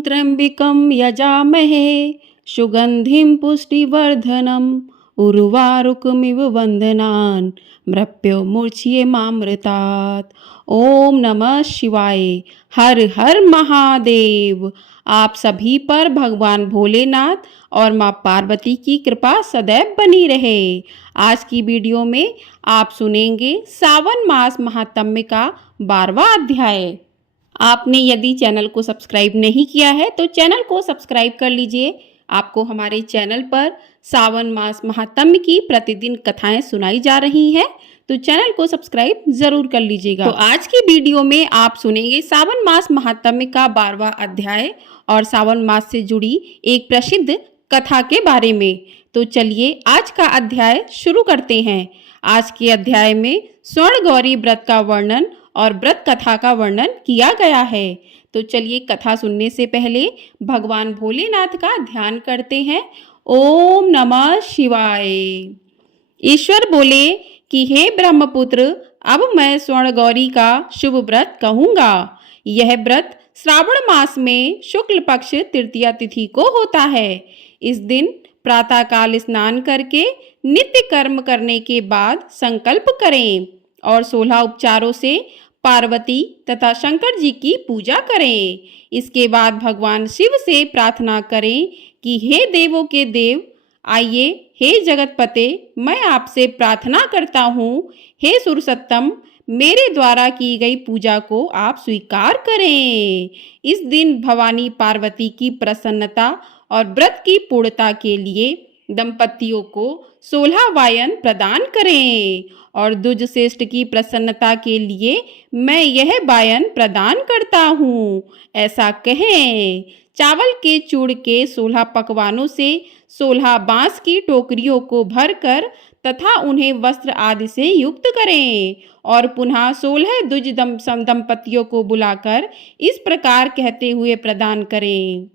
त्र्यम्बकं यजामहे सुगन्धिं पुष्टिवर्धनम् उर्वारुकमिव वन्दनान् मृत्युर्मुच्येमामृतात्। ओम नमः शिवाय। हर हर महादेव। आप सभी पर भगवान भोलेनाथ और माँ पार्वती की कृपा सदैव बनी रहे। आज की वीडियो में आप सुनेंगे सावन मास महात्म्य का 12वां अध्याय। आपने यदि चैनल को सब्सक्राइब नहीं किया है तो चैनल को सब्सक्राइब कर लीजिए। आपको हमारे चैनल पर सावन मास महात्म्य की प्रतिदिन कथाएं सुनाई जा रही हैं, तो चैनल को सब्सक्राइब जरूर कर लीजिएगा। तो आज की वीडियो में आप सुनेंगे सावन मास महात्म्य का 12वां अध्याय और सावन मास से जुड़ी एक प्रसिद्ध कथा के बारे में। तो चलिए आज का अध्याय शुरू करते हैं। आज के अध्याय में स्वर्ण गौरी व्रत का वर्णन और व्रत कथा का वर्णन किया गया है। तो चलिए कथा सुनने से पहले भगवान भोलेनाथ का ध्यान करते हैं। ओम नमः शिवाय। ईश्वर बोले कि हे ब्रह्मपुत्र, अब मैं स्वर्ण गौरी का शुभ व्रत कहूँगा। यह व्रत श्रावण मास में शुक्ल पक्ष तृतीया तिथि को होता है। इस दिन प्रातःकाल स्नान करके नित्य कर्म करने के बाद संकल्प करें और 16 उपचारों से पार्वती तथा शंकर जी की पूजा करें। इसके बाद भगवान शिव से प्रार्थना करें कि हे देवों के देव, आइए, हे जगतपते, मैं आपसे प्रार्थना करता हूँ, हे सुरसत्तम, मेरे द्वारा की गई पूजा को आप स्वीकार करें। इस दिन भवानी पार्वती की प्रसन्नता और व्रत की पूर्णता के लिए दंपतियों को 16 वायन प्रदान करें और द्विज श्रेष्ठ की प्रसन्नता के लिए मैं यह वायन प्रदान करता हूँ, ऐसा कहें। चावल के चूड़ के 16 पकवानों से 16 बांस की टोकरियों को भरकर तथा उन्हें वस्त्र आदि से युक्त करें और पुनः 16 द्विज दंपतियों को बुलाकर इस प्रकार कहते हुए प्रदान करें।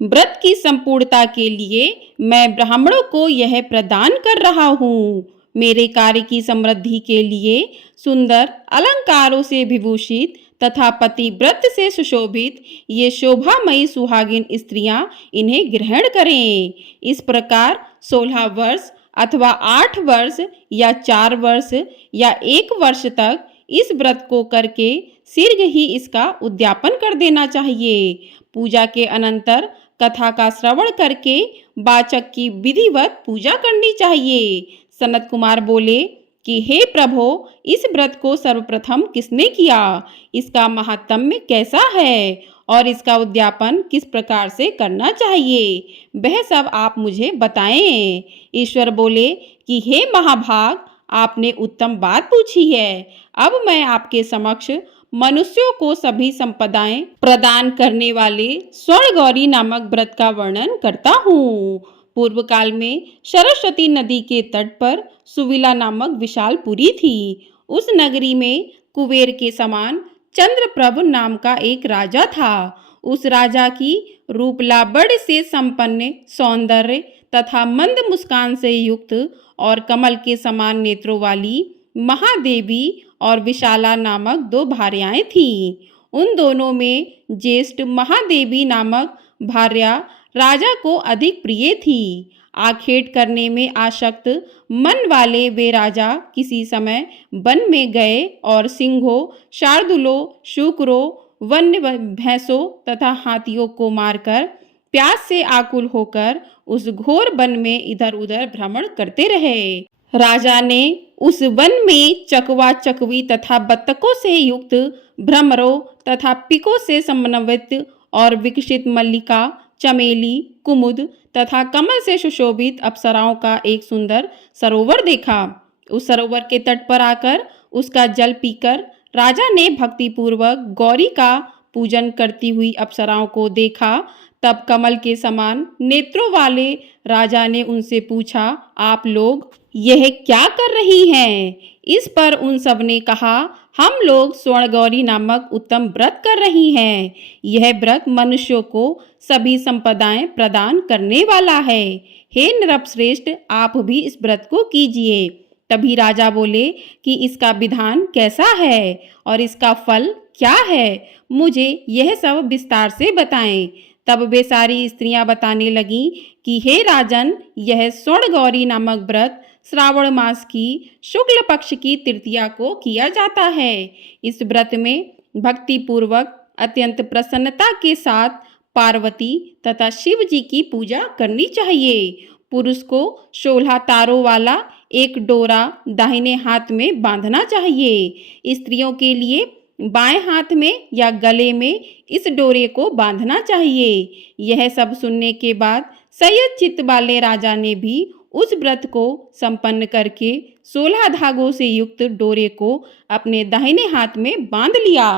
व्रत की संपूर्णता के लिए मैं ब्राह्मणों को यह प्रदान कर रहा हूँ। मेरे कार्य की समृद्धि के लिए सुंदर अलंकारों से विभूषित तथा पतिव्रत से सुशोभित ये शोभामयी सुहागिन स्त्रियां इन्हें ग्रहण करें। इस प्रकार 16 वर्ष अथवा 8 वर्ष या 4 वर्ष या 1 वर्ष तक इस व्रत को करके शीघ्र ही इसका उद्यापन कर देना चाहिए। पूजा के अनंतर कथा का श्रवण करके वाचक की विधिवत पूजा करनी चाहिए। सनत कुमार बोले कि हे प्रभो, इस व्रत को सर्वप्रथम किसने किया, इसका महात्म्य कैसा है और इसका उद्यापन किस प्रकार से करना चाहिए, वह सब आप मुझे बताएं। ईश्वर बोले कि हे महाभाग, आपने उत्तम बात पूछी है। अब मैं आपके समक्ष मनुष्यों को सभी संपदाएं प्रदान करने वाले स्वर्ण गौरी नामक व्रत का वर्णन करता हूँ। पूर्व काल में सरस्वती नदी के तट पर सुविला नामक विशाल पुरी थी। उस नगरी में कुबेर के समान चंद्रप्रभ नाम का एक राजा था। उस राजा की रूपलावण्य से संपन्न, सौंदर्य तथा मंद मुस्कान से युक्त और कमल के समान नेत्रों वाली महादेवी और विशाला नामक 2 भार्याएं थीं। उन दोनों में ज्येष्ठ महादेवी नामक भार्या राजा को अधिक प्रिय थी। आखेट करने में आसक्त मन वाले वे राजा किसी समय वन में गए और सिंहों, शार्दूलों, शूकरों, वन्य भैंसों तथा हाथियों को मारकर प्यास से आकुल होकर उस घोर वन में इधर उधर भ्रमण करते रहे। राजा ने उस वन में चकवा, चकवी तथा बत्तकों से युक्त भ्रमरों तथा पिकों से समन्वित और विकसित मल्लिका, चमेली, कुमुद तथा कमल से सुशोभित अप्सराओं का एक सुंदर सरोवर देखा। उस सरोवर के तट पर आकर उसका जल पीकर राजा ने भक्तिपूर्वक गौरी का पूजन करती हुई अप्सराओं को देखा। तब कमल के समान नेत्रों वाले राजा ने उनसे पूछा, आप लोग यह क्या कर रही हैं? इस पर उन सब ने कहा, हम लोग स्वर्ण गौरी नामक उत्तम व्रत कर रही हैं। यह व्रत मनुष्यों को सभी संपदाएं प्रदान करने वाला है। हे नृपश्रेष्ठ, आप भी इस व्रत को कीजिए। तभी राजा बोले कि इसका विधान कैसा है और इसका फल क्या है, मुझे यह सब विस्तार से बताएं। तब वे सारी स्त्रियां बताने लगीं कि हे राजन, यह स्वर्ण गौरी नामक व्रत श्रावण मास की शुक्ल पक्ष की तृतीया को किया जाता है। इस व्रत में भक्ति पूर्वक अत्यंत प्रसन्नता के साथ पार्वती तथा शिव जी की पूजा करनी चाहिए। पुरुष को 16 तारों वाला एक डोरा दाहिने हाथ में बांधना चाहिए। स्त्रियों के लिए बाएं हाथ में या गले में इस डोरे को बांधना चाहिए। यह सब सुनने के बाद संयत चित्त वाले राजा ने भी उस व्रत को संपन्न करके 16 धागों से युक्त डोरे को अपने दाहिने हाथ में बांध लिया।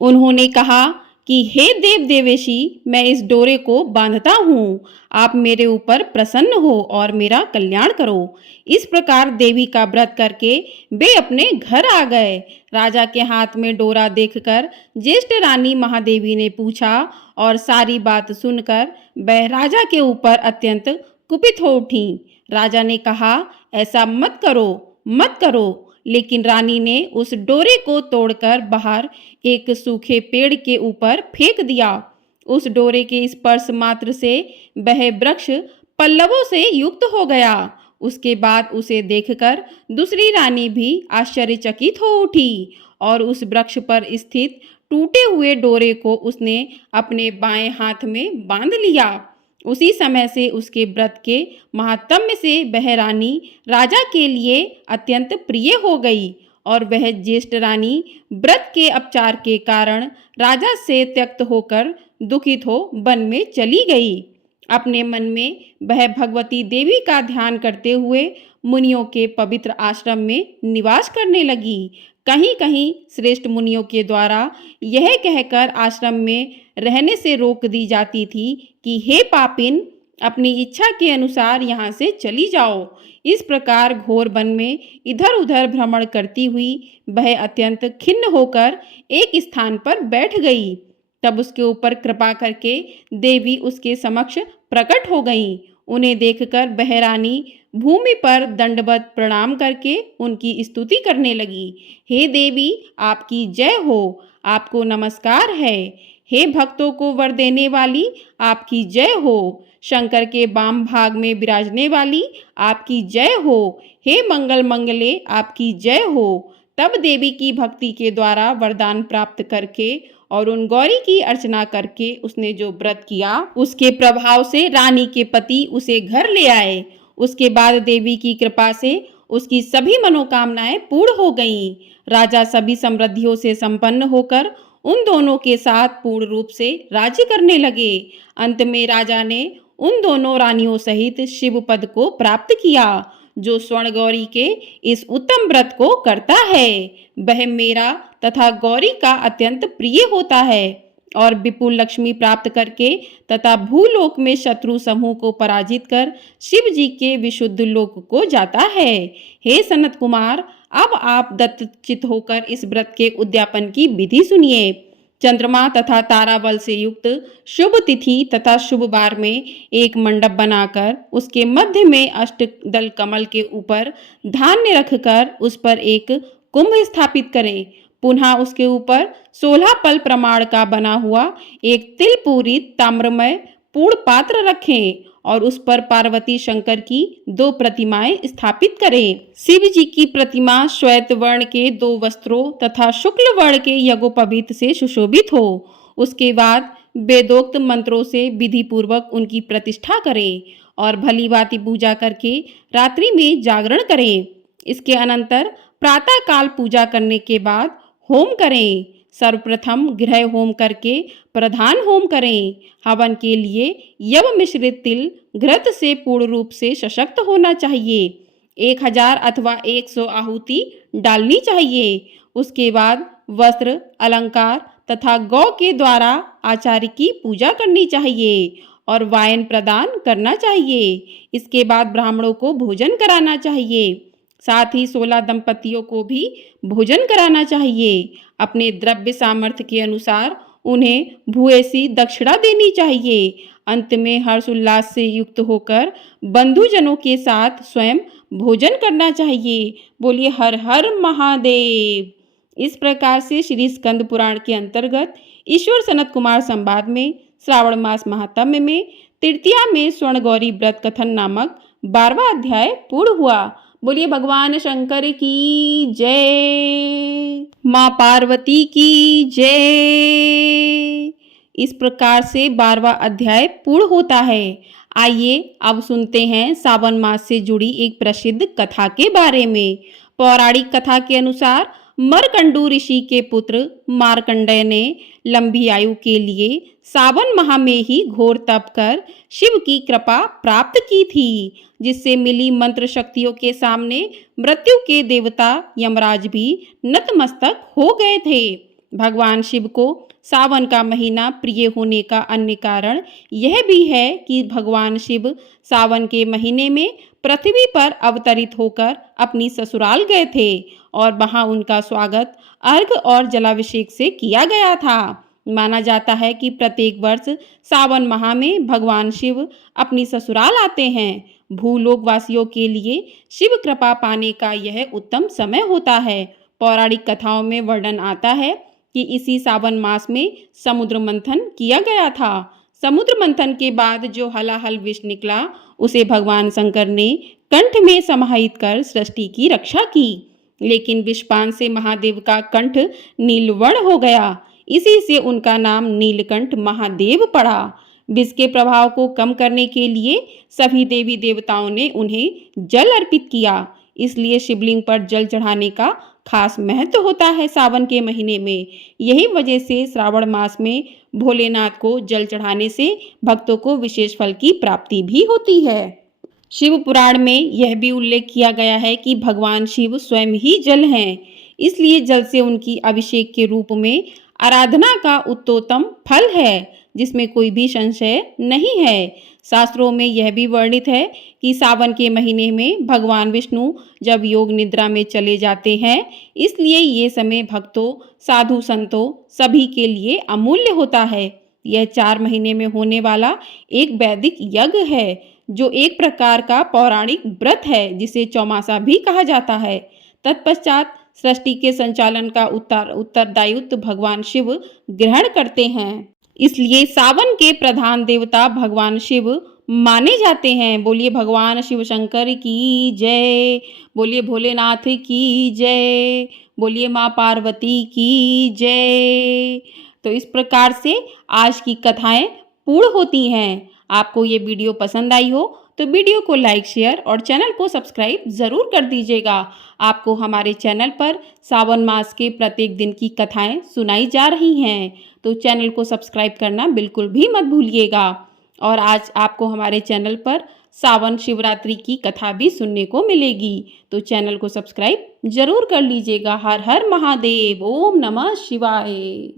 उन्होंने कहा कि हे देव देवेशी, मैं इस डोरे को बांधता हूँ, आप मेरे ऊपर प्रसन्न हो और मेरा कल्याण करो। इस प्रकार देवी का व्रत करके वे अपने घर आ गए। राजा के हाथ में डोरा देखकर ज्येष्ठ रानी महादेवी ने पूछा और सारी बात सुनकर वह राजा के ऊपर अत्यंत कुपित हो उठी। राजा ने कहा, ऐसा मत करो, मत करो। लेकिन रानी ने उस डोरे को तोड़कर बाहर एक सूखे पेड़ के ऊपर फेंक दिया। उस डोरे के स्पर्श मात्र से वह वृक्ष पल्लवों से युक्त हो गया। उसके बाद उसे देखकर दूसरी रानी भी आश्चर्यचकित हो उठी और उस वृक्ष पर स्थित टूटे हुए डोरे को उसने अपने बाएं हाथ में बांध लिया। उसी समय से उसके व्रत के महात्म्य से वह रानी राजा के लिए अत्यंत प्रिय हो गई और वह ज्येष्ठ रानी व्रत के अपचार के कारण राजा से त्यक्त होकर दुखित हो वन में चली गई। अपने मन में वह भगवती देवी का ध्यान करते हुए मुनियों के पवित्र आश्रम में निवास करने लगी। कहीं कहीं श्रेष्ठ मुनियों के द्वारा यह कहकर आश्रम में रहने से रोक दी जाती थी कि हे पापिन, अपनी इच्छा के अनुसार यहाँ से चली जाओ। इस प्रकार घोर वन में इधर उधर भ्रमण करती हुई वह अत्यंत खिन्न होकर एक स्थान पर बैठ गई। तब उसके ऊपर कृपा करके देवी उसके समक्ष प्रकट हो गईं। उन्हें देखकर वह रानी भूमि पर दंडवत प्रणाम करके उनकी स्तुति करने लगी। हे देवी, आपकी जय हो, आपको नमस्कार है। हे भक्तों को वर देने वाली, आपकी जय हो। शंकर के वाम भाग में विराजने वाली, आपकी जय हो। हे मंगल मंगले, आपकी जय हो। तब देवी की भक्ति के द्वारा वरदान प्राप्त करके और उन गौरी की अर्चना करके उसने जो व्रत किया, उसके प्रभाव से रानी के पति उसे घर ले आए। उसके बाद देवी की कृपा से उसकी सभी मनोकामनाएं पूर्ण हो गईं। राजा सभी समृद्धियों से संपन्न होकर उन दोनों के साथ पूर्ण रूप से राज्य करने लगे। अंत में राजा ने उन दोनों रानियों सहित शिव पद को प्राप्त किया। जो स्वर्ण गौरी के इस उत्तम व्रत को करता है, वह मेरा तथा गौरी का अत्यंत प्रिय होता है और विपुल लक्ष्मी प्राप्त करके तथा भूलोक में शत्रु समूह को पराजित कर शिव जी के विशुद्ध लोक को जाता है। हे सनत कुमार, अब आप दत्तचित होकर इस व्रत के उद्यापन की विधि सुनिए। चंद्रमा तथा तारा बल से युक्त शुभ तिथि तथा शुभ वार में एक मंडप बनाकर उसके मध्य में अष्टदल कमल के ऊपर धान्य रखकर उस पर एक कुंभ स्थापित करें। पुनः उसके ऊपर 16 पल प्रमाण का बना हुआ एक तिल पूरित ताम्रमय पूर्ण पात्र रखें और उस पर पार्वती शंकर की 2 प्रतिमाएं स्थापित करें। शिव जी की प्रतिमा श्वेत वर्ण के 2 वस्त्रों तथा शुक्ल वर्ण के यज्ञोपवीत से सुशोभित हो। उसके बाद वेदोक्त मंत्रों से विधि पूर्वक उनकी प्रतिष्ठा करें और भली भांति पूजा करके रात्रि में जागरण करें। इसके अनंतर प्रातः काल पूजा करने के बाद होम करें। सर्वप्रथम गृह होम करके प्रधान होम करें। हवन के लिए यव मिश्रित तिल घृत से पूर्ण रूप से सशक्त होना चाहिए। 1000 अथवा 100 आहुति डालनी चाहिए। उसके बाद वस्त्र, अलंकार तथा गौ के द्वारा आचार्य की पूजा करनी चाहिए और वायन प्रदान करना चाहिए। इसके बाद ब्राह्मणों को भोजन कराना चाहिए। साथ ही 16 दंपतियों को भी भोजन कराना चाहिए। अपने द्रव्य सामर्थ्य के अनुसार उन्हें भूयसी दक्षिणा देनी चाहिए। अंत में हर्ष उल्लास से युक्त होकर बंधुजनों के साथ स्वयं भोजन करना चाहिए। बोलिए हर हर महादेव। इस प्रकार से श्री स्कंद पुराण के अंतर्गत ईश्वर सनत कुमार संवाद में श्रावण मास महात्म्य में तृतीया में स्वर्ण गौरी व्रत कथन नामक 12वां अध्याय पूर्ण हुआ। बोलिए भगवान शंकर की जय, माँ पार्वती की जय। इस प्रकार से 12वां अध्याय पूर्ण होता है। आइए अब सुनते हैं सावन मास से जुड़ी एक प्रसिद्ध कथा के बारे में। पौराणिक कथा के अनुसार मरकंडू ऋषि के पुत्र मार्कंडेय ने लंबी आयु के लिए सावन माह में ही घोर तप कर शिव की कृपा प्राप्त की थी, जिससे मिली मंत्र शक्तियों के सामने मृत्यु के देवता यमराज भी नतमस्तक हो गए थे। भगवान शिव को सावन का महीना प्रिय होने का अन्य कारण यह भी है कि भगवान शिव सावन के महीने में पृथ्वी पर अवतरित होकर अपनी ससुराल गए थे और वहां उनका स्वागत अर्घ और जलाभिषेक से किया गया था। माना जाता है कि प्रत्येक वर्ष सावन माह में भगवान शिव अपनी ससुराल आते हैं। भूलोक वासियों के लिए शिव कृपा पाने का यह उत्तम समय होता है। पौराणिक कथाओं में वर्णन आता है कि इसी सावन मास में समुद्र मंथन किया गया था। समुद्र मंथन के बाद जो हलाहल विष निकला उसे भगवान शंकर ने कंठ में समाहित कर सृष्टि की रक्षा की, लेकिन विषपान से महादेव का कंठ नीलवर्ण हो गया। इसी से उनका नाम नीलकंठ महादेव पड़ा। विष के प्रभाव को कम करने के लिए सभी देवी देवताओं ने उन्हें जल अर्पित किया। इसलिए शिवलिंग पर जल चढ़ाने का खास महत्व होता है सावन के महीने में। यही वजह से श्रावण मास में भोलेनाथ को जल चढ़ाने से भक्तों को विशेष फल की प्राप्ति भी होती है। शिव पुराण में यह भी उल्लेख किया गया है कि भगवान शिव स्वयं ही जल हैं, इसलिए जल से उनकी अभिषेक के रूप में आराधना का उत्तोत्तम फल है, जिसमें कोई भी संशय नहीं है। शास्त्रों में यह भी वर्णित है कि सावन के महीने में भगवान विष्णु जब योग निद्रा में चले जाते हैं, इसलिए ये समय भक्तों, साधु संतों सभी के लिए अमूल्य होता है। यह 4 महीने में होने वाला एक वैदिक यज्ञ है, जो एक प्रकार का पौराणिक व्रत है, जिसे चौमासा भी कहा जाता है। तत्पश्चात सृष्टि के संचालन का उत्तरदायित्व भगवान शिव ग्रहण करते हैं। इसलिए सावन के प्रधान देवता भगवान शिव माने जाते हैं। बोलिए भगवान शिव शंकर की जय, बोलिए भोलेनाथ की जय, बोलिए माँ पार्वती की जय। तो इस प्रकार से आज की कथाएं पूर्ण होती हैं। आपको ये वीडियो पसंद आई हो तो वीडियो को लाइक, शेयर और चैनल को सब्सक्राइब ज़रूर कर दीजिएगा। आपको हमारे चैनल पर सावन मास के प्रत्येक दिन की कथाएं सुनाई जा रही हैं, तो चैनल को सब्सक्राइब करना बिल्कुल भी मत भूलिएगा। और आज आपको हमारे चैनल पर सावन शिवरात्रि की कथा भी सुनने को मिलेगी, तो चैनल को सब्सक्राइब जरूर कर लीजिएगा। हर हर महादेव, ओम नमः शिवाय।